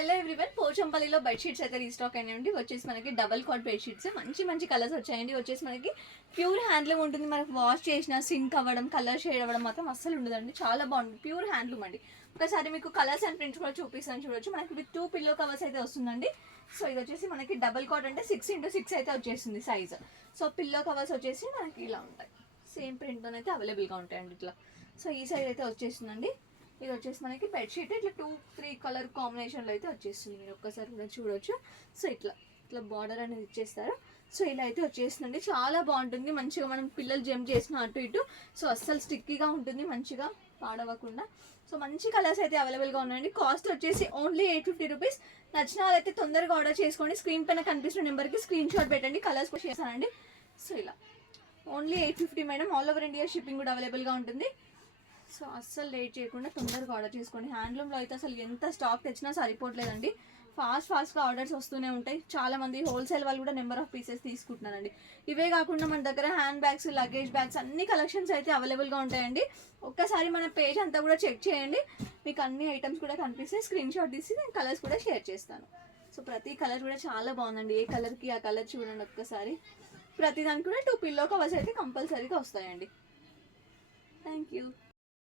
Hello everyone, పోచంపల్లిలో bedsheets అయితే restock అయినాయండి. వచ్చేసి మనకి డబల్ కాట్ బెడ్షీట్స్ మంచి మంచి కలర్స్ వచ్చాయండి. వచ్చేసి మనకి ప్యూర్ హ్యాండ్లూమ్ ఉంటుంది. మనకి వాష్ చేసిన సింక్ అవ్వడం, కలర్ షేడ్ అవ్వడం మాత్రం అస్సలు ఉండదండి. చాలా బాగుంది, ప్యూర్ హ్యాండ్లూమ్ అండి. ఒకసారి మీకు కలర్స్ అండ్ ప్రింట్స్ కూడా చూపిస్తాను, చూడొచ్చు. మనకి విత్ 2 పిల్లో కవర్స్ అయితే వస్తుందండి. సో ఇది వచ్చేసి మనకి డబల్ కాట్ అంటే 6x6 అయితే వచ్చేసింది సైజ్. సో పిల్లో కవర్స్ వచ్చేసి మనకి ఇలా ఉంటాయి, సేమ్ ప్రింట్తో అయితే అవైలబుల్గా ఉంటాయండి ఇట్లా. సో ఈ సైజ్ అయితే వచ్చేసిందండి. ఇది వచ్చేసి మనకి బెడ్షీట్ ఇట్లా 2-3 కలర్ కాంబినేషన్లో అయితే వచ్చేస్తుంది. మీరు ఒక్కసారి కూడా చూడొచ్చు. సో ఇట్లా ఇట్లా బార్డర్ అనేది ఇచ్చేస్తారు. సో ఇలా అయితే వచ్చేస్తుందండి, చాలా బాగుంటుంది. మంచిగా మనం పిల్లలు జంప్ చేసిన అటు ఇటు. సో అస్సలు స్టిక్కీగా ఉంటుంది, మంచిగా పాడవకుండా. సో మంచి కలర్స్ అయితే అవైలబుల్గా ఉన్నాయండి. కాస్ట్ వచ్చేసి ఓన్లీ 850 రూపీస్. నచ్చిన వాళ్ళైతే తొందరగా ఆర్డర్ చేసుకోండి. స్క్రీన్ పైన కనిపిస్తున్న నెంబర్కి స్క్రీన్ షాట్ పెట్టండి, కలర్స్ కూడా చేస్తానండి. సో ఇలా only 850 madam. All over India shipping కూడా అవైలబుల్గా ఉంటుంది. సో అస్సలు లేట్ చేయకుండా తొందరగా ఆర్డర్ చేసుకోండి. హ్యాండ్లూమ్లో అయితే అసలు ఎంత స్టాక్ తెచ్చినా సరిపోవట్లేదండి. ఫాస్ట్గా ఆర్డర్స్ వస్తూనే ఉంటాయి. చాలామంది హోల్సేల్ వాళ్ళు కూడా నెంబర్ ఆఫ్ పీసెస్ తీసుకుంటున్నారండి. ఇవే కాకుండా మన దగ్గర హ్యాండ్ బ్యాగ్స్, లగేజ్ బ్యాగ్స్ అన్ని కలెక్షన్స్ అయితే అవైలబుల్గా ఉంటాయండి. ఒక్కసారి మన పేజ్ అంతా కూడా చెక్ చేయండి, మీకు అన్ని ఐటమ్స్ కూడా కనిపిస్తే స్క్రీన్ షాట్ తీసి నేను కలర్స్ కూడా షేర్ చేస్తాను. సో ప్రతి కలర్ కూడా చాలా బాగుందండి. ఏ కలర్కి ఆ కలర్ చూడండి ఒక్కసారి. ప్రతి దానికి కూడా 2 పిల్లో కవర్స్ అయితే కంపల్సరీగా వస్తాయండి. Thank you.